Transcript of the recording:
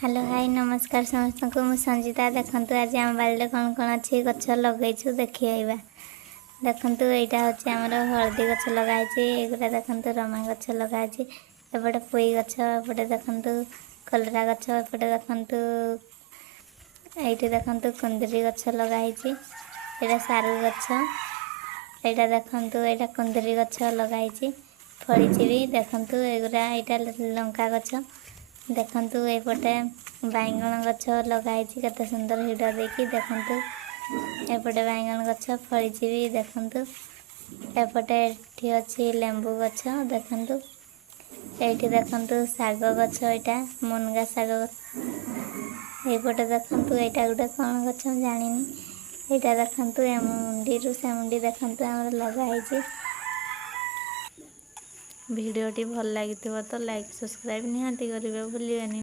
Hello hi नमस्कार समस्त को मु संजीता देखु आज आम बाड़ी कौन कौन अच्छी गछ लगेचु देखिए देखु यहाँ हूँ आमर हलदी गछ लगाई एगुड़ा देखु रमा गछ लगाई एपटे पुई गछ एपटे देखु कलरा गछ एपटे देखु ये देखु कुंदरी गछ लगाई यहाँ सारू गछ यहाँ देखु यहाँ कुंदरी गछ लगाई फड़ी भी देखु एगुड़ा यहाँ लंका गछ देखु एपटे बैगण गछ लगाई केते सुंदर हिड़ देकी देखु एपटे बैगण गछ फड़ी भी देखु एपटे एठी अच्छी लेंबू गछ देखु ये देखु शाग गछ यहाँ मुनगा शाग एपटे देखु यहाँ गोटे कौन गछ जानी यहाँ देखु ए मुंडी रु से मुंडी देखु आम लगाई। वीडियोटी भल लगी तो लाइक सब्सक्राइब निहाती करेंगे भूलिए।